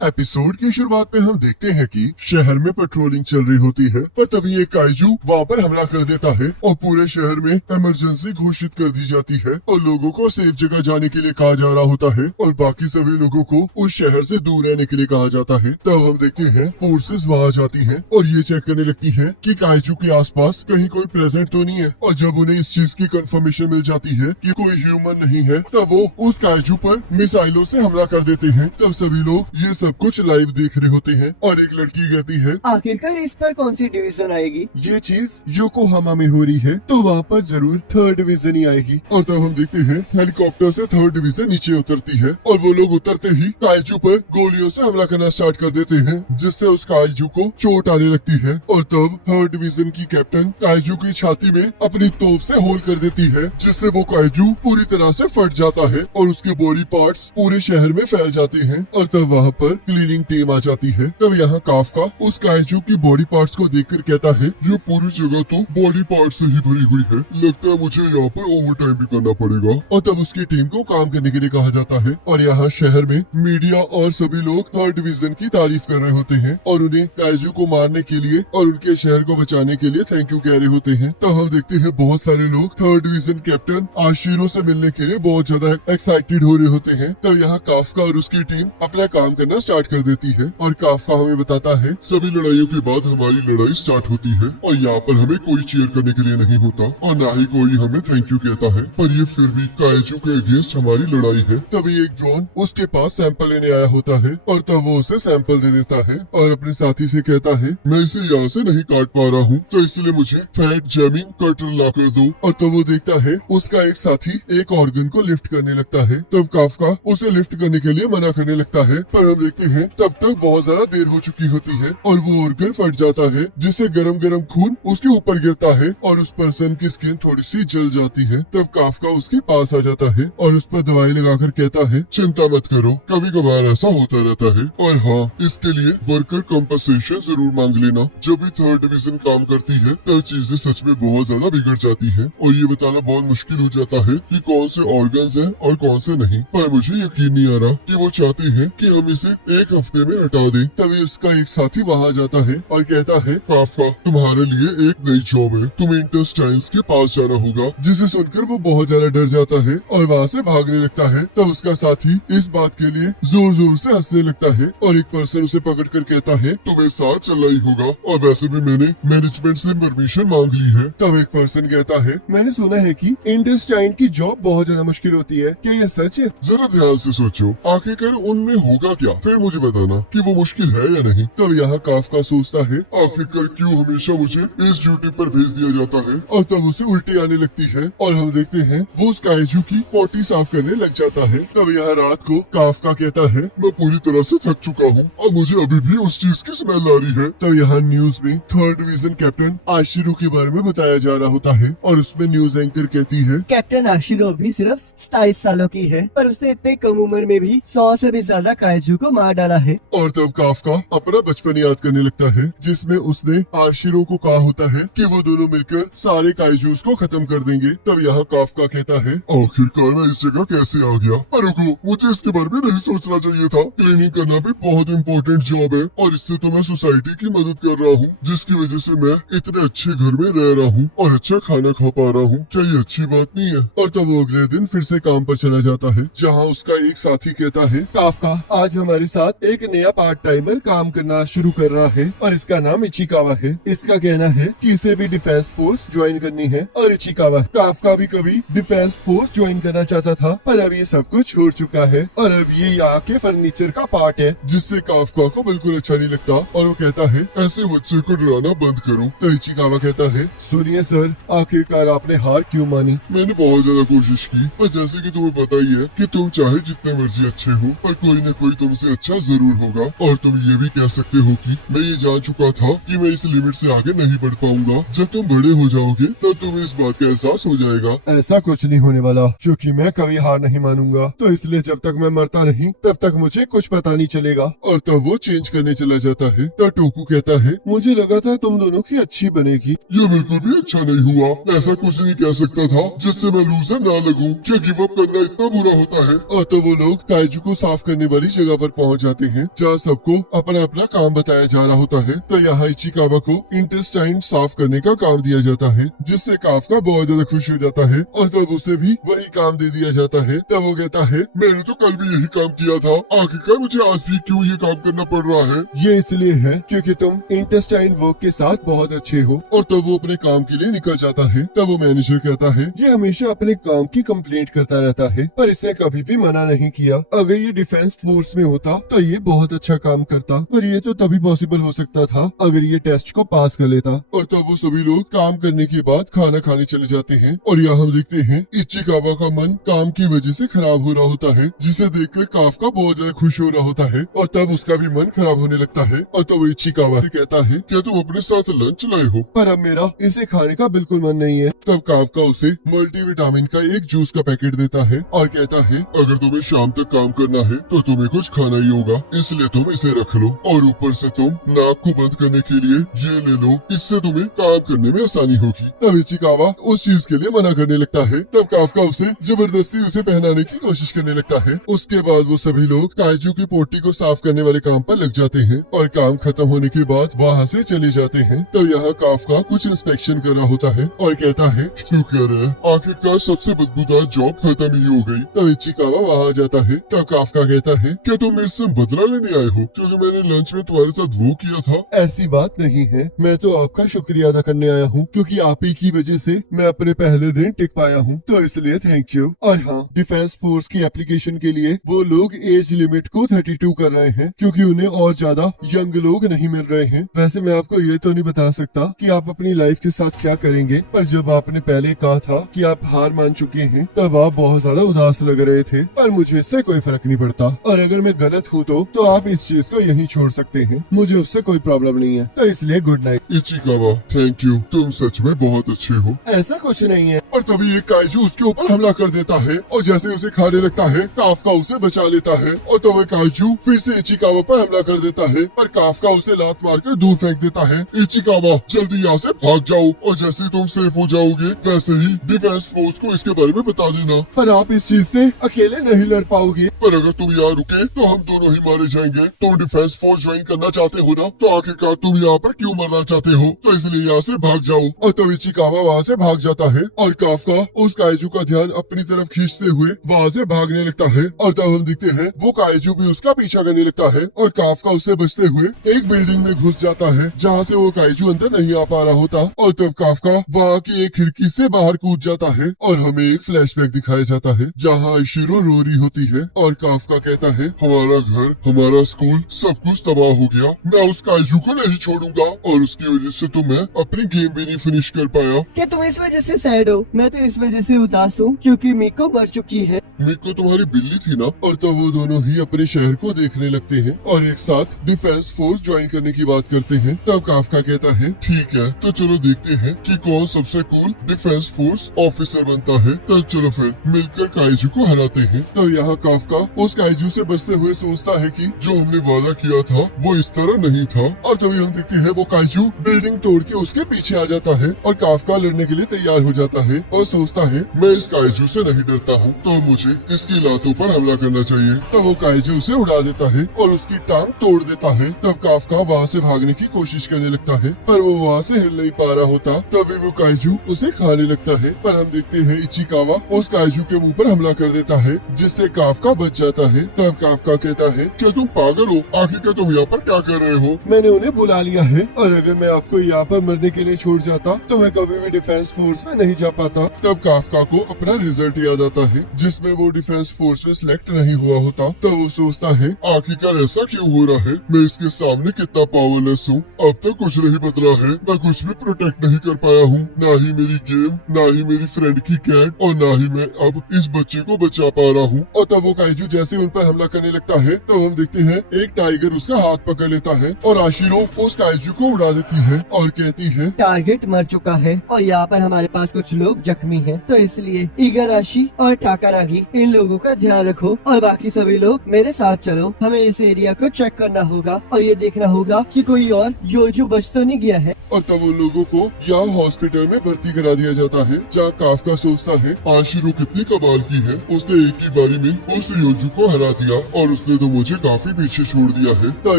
Episode की शुरुआत में हम देखते हैं कि शहर में पेट्रोलिंग चल रही होती है, पर तभी एक काइजू वहाँ पर हमला कर देता है और पूरे शहर में इमरजेंसी घोषित कर दी जाती है और लोगों को सेफ जगह जाने के लिए कहा जा रहा होता है और बाकी सभी लोगों को उस शहर से दूर रहने के लिए कहा जाता है। तब हम देखते हैं फोर्सेस वहाँ जाती है और ये चेक करने लगती है कि काइजू के आसपास कहीं कोई प्रेजेंट तो नहीं है। और जब उन्हें इस चीज की कंफर्मेशन मिल जाती है कि कोई ह्यूमन नहीं है, तब वो उस काइजू पर मिसाइलों से हमला कर देते हैं। तब सभी लोग ये सब कुछ लाइव देख रहे होते हैं और एक लड़की कहती है, आखिरकार इस पर कौन सी डिवीजन आएगी? ये चीज योकोहामा में हो रही है तो वहाँ पर जरूर थर्ड डिवीजन ही आएगी। और तब हम देखते हैं हेलीकॉप्टर से थर्ड डिवीजन नीचे उतरती है और वो लोग उतरते ही काइजू पर गोलियों से हमला करना स्टार्ट कर देते हैं, जिससे उस काइजू को चोट आने लगती है। और तब थर्ड डिवीजन की कैप्टन काइजू की छाती में अपनी तोप से होल कर देती है, जिससे वो काइजू पूरी तरह से फट जाता है और उसके बॉडी पार्ट्स पूरे शहर में फैल जाते हैं। और तब वहाँ पर क्लीनिंग टीम आ जाती है। तब यहाँ काफका उस काइजू की बॉडी पार्ट्स को देखकर कहता है, ये पूरी जगह तो बॉडी पार्ट से ही भरी हुई है, लगता है मुझे यहाँ पर ओवर टाइम भी करना पड़ेगा। और तब उसकी टीम को काम करने के लिए कहा जाता है और यहाँ शहर में मीडिया और सभी लोग थर्ड डिवीजन की तारीफ कर रहे होते हैं और उन्हें काइजू को मारने के लिए और उनके शहर को बचाने के लिए थैंक यू कह रहे होते हैं। तब हम देखते हैं बहुत सारे लोग थर्ड डिवीजन कैप्टन आशिरो से मिलने के लिए बहुत ज्यादा एक्साइटेड हो रहे होते हैं। तब यहाँ काफका और उसकी टीम अपना काम करना स्टार्ट कर देती है और काफका हमें बताता है, सभी लड़ाइयों के बाद हमारी लड़ाई स्टार्ट होती है और यहाँ पर हमें कोई चीयर करने के लिए नहीं होता और ना ही कोई हमें थैंक यू कहता है, पर ये फिर भी काइजू के अगेंस्ट हमारी लड़ाई है। तभी एक ड्रोन उसके पास सैंपल लेने आया होता है और तब वो उसे सैंपल दे देता है और अपने साथी से कहता है, मैं इसे यहाँ से नहीं काट पा रहा हूँ तो इसलिए मुझे फैट जैमिंग कटर ला कर दो। और तब वो देखता है उसका एक साथी एक ऑर्गन को लिफ्ट करने लगता है। तब काफका उसे लिफ्ट करने के लिए मना करने लगता है, पर हम देखते हैं तब तक बहुत ज्यादा देर हो चुकी होती है और वो ऑर्गन फट जाता है, जिससे गरम गरम खून उसके ऊपर गिरता है और उस पर्सन की स्किन थोड़ी सी जल जाती है। तब काफका उसके पास आ जाता है और उस पर दवाई लगाकर कहता है, चिंता मत करो, कभी कभार ऐसा होता रहता है और हाँ, इसके लिए वर्कर कम्पनसेशन जरूर मांग लेना। जब भी थर्ड डिवीजन काम करती है तब चीजें सच में बहुत ज्यादा बिगड़ जाती है और ये बताना बहुत मुश्किल हो जाता है कि कौन से ऑर्गन्स हैं और कौन से नहीं। पर मुझे यकीन नहीं आ रहा कि वो चाहते हैं कि हम इसे एक हफ्ते में हटा दें। तभी उसका एक साथी वहाँ जाता है और कहता है, काफका तुम्हारे लिए एक नई जॉब है, तुम्हें इंटेस्टाइन्स के पास जाना होगा। जिसे सुनकर वो बहुत ज्यादा डर जाता है और वहाँ से भागने लगता है। तब उसका साथी इस बात के लिए जोर जोर से हंसने लगता है और एक पर्सन उसे पकड़कर कहता है, तुम्हें साथ चलना ही होगा और वैसे भी मैंने मैनेजमेंट से परमिशन मांग ली है। तब एक पर्सन कहता है, मैंने सुना है कि इंटेस्टाइन की जॉब बहुत ज्यादा मुश्किल होती है, क्या ये सच है? जरा ध्यान से सोचो, आखिरकार उनमें होगा क्या, फिर मुझे बताना कि वो मुश्किल है या नहीं। तब यहाँ काफका सोचता है, आखिरकार क्यों हमेशा मुझे इस ड्यूटी पर भेज दिया जाता है। और तब उसे उल्टी आने लगती है और हम देखते हैं वो उस काइजू की पोटी साफ करने लग जाता है। तब यहाँ रात को काफका कहता है, मैं पूरी तरह से थक चुका हूँ और मुझे अभी भी उस चीज की स्मेल आ रही है। तब यहाँ न्यूज में थर्ड डिवीजन कैप्टन आशिरो के बारे में बताया जा रहा होता है और उसमें न्यूज एंकर कहती है, कैप्टन आशिरो भी सिर्फ 27 सालों की है, पर उसने इतने कम उम्र में भी 100 से भी ज्यादा काइजू को मार डाला है। और तब काफका अपना बचपन याद करने लगता है, जिसमें उसने आशिरो को कहा होता है कि वो दोनों मिलकर सारे काइजूस को खत्म कर देंगे। तब यहाँ काफका कहता है, आखिरकार मैं इस जगह कैसे आ गया? पर रुको, मुझे इसके बारे में नहीं सोचना चाहिए था। क्लीनिंग करना भी बहुत इम्पोर्टेंट जॉब है और इससे तो मैं सोसाइटी की मदद कर रहा हूँ, जिसकी वजह से मैं इतने अच्छे घर में रह रहा हूँ और अच्छा खाना खा पा रहा हूँ। क्या ये अच्छी बात नहीं है? और तब वो अगले दिन फिर से काम पर चला जाता है, जहाँ उसका एक साथी कहता है, काफका आज हमारे साथ एक नया पार्ट टाइमर काम करना शुरू कर रहा है और इसका नाम इचिकावा है। इसका कहना है कि इसे भी डिफेंस फोर्स ज्वाइन करनी है। और इचिकावा काफका भी कभी डिफेंस फोर्स ज्वाइन करना चाहता था, पर अब ये सब कुछ छोड़ चुका है और अब ये यहाँ के फर्नीचर का पार्ट है, जिससे काफका को बिल्कुल अच्छा नहीं लगता और वो कहता है, ऐसे बच्चे को डराना बंद करो। तो इचिकावा कहता है, सुनिए सर, आखिरकार आपने हार क्यों मानी? मैंने बहुत ज्यादा कोशिश की, पर जैसे कि तुम्हें पता ही है कि तुम चाहे जितने मर्जी अच्छे हो, पर कोई न कोई तुमसे अच्छा जरूर होगा। और तुम ये भी कह सकते हो कि मैं ये जान चुका था कि मैं इस लिमिट से आगे नहीं बढ़ पाऊंगा। जब तुम बड़े हो जाओगे तब तुम्हें इस बात का एहसास हो जाएगा। ऐसा कुछ नहीं होने वाला, क्योंकि मैं कभी हार नहीं मानूंगा। तो इसलिए जब तक मैं मरता नहीं तब तक मुझे कुछ पता नहीं चलेगा। और तब वो चेंज करने चला जाता है। तब टोकू कहता है, मुझे लगा था तुम दोनों की अच्छी बनेगी। ये बिल्कुल भी अच्छा नहीं हुआ। ऐसा कुछ नहीं कह सकता था जिससे मैं लूजर ना लगूं। क्या गिव अप करना इतना बुरा होता है? और तो वो लोग काइजू को साफ करने वाली जगह पर पहुंच जाते हैं जहाँ सबको अपना अपना काम बताया जा रहा होता है। तो यहाँ इचिकावा को इंटेस्टाइन साफ करने का काम दिया जाता है, जिससे काफका बहुत ज्यादा खुश हो जाता है और तब उसे भी वही काम दे दिया जाता है। तब वो कहता है, मैंने तो कल भी यही काम किया था, आखिरकार मुझे आज भी क्यों ये काम करना पड़ रहा है? ये इसलिए है क्योंकि तुम इंटेस्टाइन वर्क के साथ बहुत अच्छे हो। और तब वो अपने काम के लिए निकल जाता है। तब वो मैनेजर कहता है, ये हमेशा अपने काम की कंप्लेंट करता रहता है, पर इसने कभी भी मना नहीं किया। अगर ये डिफेंस फोर्स में होता तो ये बहुत अच्छा काम करता, पर ये तो तभी पॉसिबल हो सकता था अगर ये टेस्ट को पास कर लेता। और तब वो सभी लोग काम करने के बाद खाना खाने चले जाते हैं और यहाँ हम देखते हैं इचिकावा का मन काम की वजह से खराब हो रहा होता है, जिसे देखकर काफका बहुत ज्यादा खुश हो रहा होता है और तब उसका भी मन खराब होने लगता है। और तब वो इचिकावा से कहता है, क्या तुम अपने साथ लंच लाए हो? पर अब मेरा इसे खाने का बिल्कुल मन नहीं है। तब काफका उसे मल्टीविटामिन का एक जूस का पैकेट देता है और कहता है, अगर तुम्हें शाम तक काम करना है तो तुम्हें कुछ खाना ही होगा, इसलिए तुम इसे रख लो और ऊपर से तुम नाक को बंद करने के लिए ये ले लो, इससे तुम्हें काम करने में आसानी होगी। तब इचिकावा उस चीज के लिए मना करने लगता है। तब काफका उसे जबरदस्ती उसे पहनाने की कोशिश करने लगता है। उसके बाद वो सभी लोग काइजू की पोटी को साफ करने वाले काम पर लग जाते हैं और काम खत्म होने के बाद वहाँ से चले जाते हैं। तब यहाँ काफका कुछ इंस्पेक्शन कर रहा होता है और कहता है, शुक्र है आखिरकार सबसे बदबूदार जॉब खत्म ही हो गई। तब इचिकावा वहाँ आ जाता है। तब काफका कहता है, क्या तुम मेरे से बदला लेने आए हो क्योंकि मैंने लंच में तुम्हारे साथ वो किया था? ऐसी बात नहीं है, मैं तो आपका शुक्रिया अदा करने आया हूँ क्योंकि आप ही की वजह से मैं अपने पहले दिन टिक पाया हूँ, तो इसलिए थैंक यू। और हाँ, डिफेंस फोर्स की एप्लीकेशन के लिए वो लोग एज लिमिट को 32 कर रहे हैं क्योंकि उन्हें और ज्यादा यंग लोग नहीं मिल रहे हैं। वैसे मैं आपको ये तो नहीं बता सकता कि आप अपनी लाइफ के साथ क्या करेंगे, पर जब आपने पहले कहा था कि आप हार मान चुके हैं तब आप बहुत ज्यादा उदास लग रहे थे, पर मुझे इससे कोई फर्क नहीं पड़ता और अगर मैं गलत हूँ तो आप इस चीज को यहीं छोड़ सकते हैं, मुझे उससे कोई प्रॉब्लम नहीं है, तो इसलिए good night. Ichikawa thank you, तुम सच में बहुत अच्छे हो। ऐसा कुछ नहीं है। और तभी एक काइजू उसके ऊपर हमला कर देता है और जैसे उसे खाने लगता है काफका उसे बचा लेता है और तब काइजू फिर से इचिकावा पर हमला कर देता है, पर काफका उसे लात मारकर दूर फेंक देता है। इचिकावा जल्दी यहाँ से भाग जाओ और जैसे ही तुम सेफ हो जाओगे वैसे ही डिफेंस फोर्स को इसके बारे में बता देना। पर आप इस चीज से अकेले नहीं लड़ पाओगे। पर अगर तुम यहाँ रुके तो हम दोनों ही मारे जाएंगे। तुम डिफेंस फोर्स ज्वाइन करना चाहते हो ना, तो आखिरकार तुम यहाँ पर क्यों मरना चाहते हो, तो इसलिए यहाँ से भाग जाओ। और तब इचिकावा वहाँ से भाग जाता है और काफका उस काइजू का ध्यान अपनी तरफ खींचते हुए वहाँ से भागने लगता है और तब हम देखते हैं वो काइजू भी उसका पीछा करने लगता है और काफका उससे बचते हुए एक बिल्डिंग में घुस जाता है जहाँ से वो काइजू अंदर नहीं आ पा रहा होता और तब काफका वहाँ की एक खिड़की से बाहर कूद जाता है और हमें एक फ्लैशबैक दिखाया जाता है जहाँ आइशिरो रो रही होती है और काफका कहता है, हमारा घर, हमारा स्कूल, सब कुछ तबाह हो गया, मैं उस काइजू को नहीं छोड़ूंगा और उसकी वजह से तो मैं अपनी गेम भी नहीं फिनिश कर पाया। क्या तुम इस वजह से सैड हो? मैं तो इस वजह से उदास हूँ क्योंकि मिको मर चुकी है। मिको तुम्हारी बिल्ली थी ना। और तब वो दोनों ही अपने शहर को देखने लगते हैं और एक साथ डिफेंस फोर्स ज्वाइन करने की बात करते हैं। तब काफका कहता है, ठीक है तो चलो देखते हैं कि कौन सबसे कूल डिफेंस फोर्स ऑफिसर बनता है। तब चलो फिर मिलकर काइजू को हराते हैं। तब यहाँ काफका उस काइजू से बचते हुए सोचता है कि जो हमने वादा किया था वो इस तरह नहीं था। और तभी हम देखते हैं वो काइजू बिल्डिंग तोड़ के उसके पीछे आ जाता है और काफका लड़ने के लिए तैयार हो जाता है और सोचता है, मैं इस काइजू से नहीं डरता हूँ तो मुझे इसकी लातों पर हमला करना चाहिए। तब वो काइजू उसे उड़ा देता है और उसकी टांग तोड़ देता है। तब काफका वहाँ से भागने की कोशिश करने लगता है पर वो वहाँ से हिल नहीं पा रहा होता। तभी वो काइजू उसे खाने लगता है पर हम देखते हैं इचिकावा उस काइजू के मुंह पर हमला कर देता है जिससे काफका बच जाता है। तब काफका कहता है, क्या तुम पागल हो? आखिरकार तुम यहाँ पर क्या कर रहे हो? मैंने उन्हें बुला लिया है और अगर मैं आपको यहाँ पर मरने के लिए छोड़ जाता तो मैं कभी भी डिफेंस फोर्स में नहीं जा पाता। तब काफका को अपना रिजल्ट याद आता है जिसमें वो डिफेंस फोर्स में सिलेक्ट नहीं हुआ होता। तब वो सोचता है, आखिरकार ऐसा क्यों हो रहा है? मैं इसके सामने कितना पावरलेस हूँ। अब तक कुछ नहीं बदला है, मैं कुछ भी प्रोटेक्ट नहीं कर पाया हूँ, ना ही मेरी गेम, ना ही मेरी फ्रेंड की कैट और ना ही मैं अब इस बच्चे को बचा पा रहा हूँ। और तब वो काइजू जैसे उन पर हमला करने लगता है तो हम देखते हैं एक टाइगर उसका हाथ पकड़ लेता है और आशिरो उस काइजू को उड़ा देती है और कहती है, टारगेट मर चुका है और यहाँ पर हमारे पास कुछ लोग जख्मी हैं, तो इसलिए इगाराशी और टाकारागी इन लोगों का ध्यान रखो और बाकी सभी लोग मेरे साथ चलो। हमें इस एरिया को चेक करना होगा और ये देखना होगा कि कोई और योजो बच तो नहीं गया है। और तब उन लोगों को यहाँ हॉस्पिटल में भर्ती करा दिया जाता है जहाँ काफका सोचता है, आशिरो कितनी कमाल की है, उसने एक ही बारी में उस योजो को हरा दिया और उसने तो मुझे काफी पीछे छोड़ दिया है। तो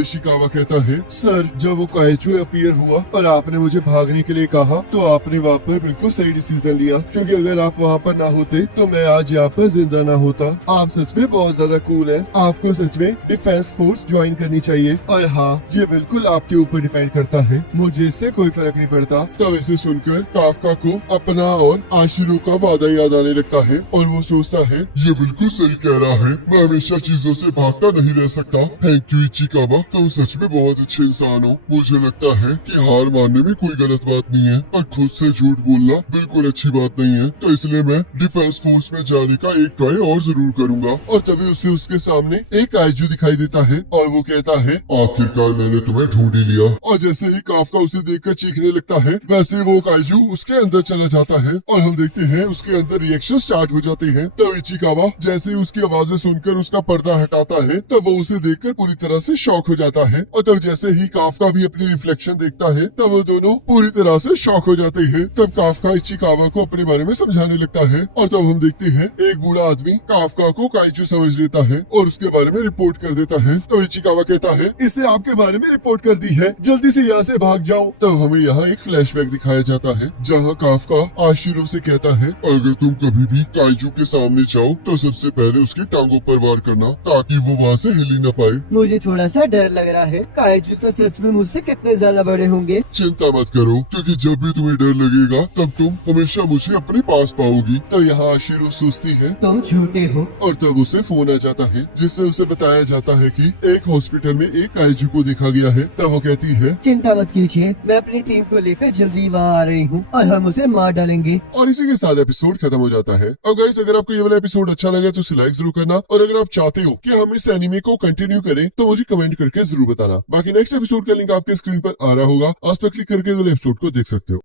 इशिकावा कहता है, सर जब वो काइजू अपीयर हुआ और आपने मुझे भागने के लिए कहा तो आपने वहाँ पर बिल्कुल सही डिसीजन लिया, क्योंकि अगर आप वहाँ पर ना होते तो मैं आज यहाँ पर जिंदा ना होता। आप सच में बहुत ज्यादा कूल है, आपको सच में डिफेंस फोर्स ज्वाइन करनी चाहिए। और हाँ, ये बिल्कुल आपके ऊपर डिपेंड करता है, मुझे इससे कोई फर्क नहीं पड़ता। तब इसे सुनकर काफका को अपना और आशिरो का वादा याद आने लगता है और वो सोचता है, ये बिल्कुल सही कह रहा है, मैं हमेशा चीजों से भागता नहीं रह सकता। थैंक यू इचिकावा, तुम सच में बहुत अच्छे इंसान हो। मुझे लगता है कि हार मानने में कोई गलत बात नहीं है और खुद से झूठ बोलना बिल्कुल अच्छी बात नहीं है, तो इसलिए मैं डिफेंस फोर्स में जाने का एक ट्राई और जरूर करूंगा। और तभी उसे उसके सामने एक काइजू दिखाई देता है और वो कहता है, आखिरकार मैंने तुम्हें ढूंढ ही लिया। और जैसे ही काफका उसे देखकर चीखने लगता है, वैसे वो काइजू उसके अंदर चला जाता है और हम देखते हैं उसके अंदर रिएक्शन स्टार्ट हो जाते हैं। तब इचिकावा जैसे ही उसकी आवाजें सुनकर उसका पर्दा हटाता है, तब वो उसे देखकर पूरी तरह से शॉक हो जाता है। और तब जैसे ही काफका भी अपनी रिफ्लेक्शन देखता है, तब वो दोनों पूरी तरह से शॉक हो जाते हैं। तब काफका इचिकावा को अपने बारे में समझाने लगता है और तब हम देखते हैं एक बूढ़ा आदमी काफका को काइजू समझ लेता है और उसके बारे में रिपोर्ट कर देता है। तो इचिकावा कहता है, इसने आपके बारे में रिपोर्ट कर दी है, जल्दी से यहाँ से भाग जाओ। तब हमें यहाँ एक फ्लैशबैक दिखाया जाता है जहाँ काफका आशिरो से कहता है, अगर तुम कभी भी काइजू के सामने जाओ तो सबसे पहले उसकी टांगों पर वार करना ताकि वो वहाँ से हिल ही न पाए। मुझे थोड़ा सा डर लग रहा है, काइजू तो सच में मुझसे कितने ज्यादा बड़े होंगे। चिंता मत करो, क्योंकि जब भी तुम्हें डर लगेगा तब तुम हमेशा मुझे अपने पास पाओगी। तो यहाँ आशिरो सोचती है, तुम झूठे हो। और तब उसे फोन आ जाता है जिसमें उसे बताया जाता है कि एक हॉस्पिटल में एक काइजू को देखा गया है। तब वो कहती है, चिंता मत कीजिए, मैं अपनी टीम को लेकर जल्दी वहाँ आ रही हूँ और हम उसे मार डालेंगे। और इसी के साथ एपिसोड खत्म हो जाता है। अब गाइस, अगर आपको ये वाला एपिसोड अच्छा लगा तो उसे लाइक जरूर करना, और अगर आप चाहते हो कि हम इस एनिमे को कंटिन्यू करें तो मुझे कमेंट करके जरूर बताना। बाकी नेक्स्ट एपिसोड का लिंक आपके स्क्रीन पर आ रहा होगा, उस पर क्लिक करके अगले एपिसोड को देख सकते हो।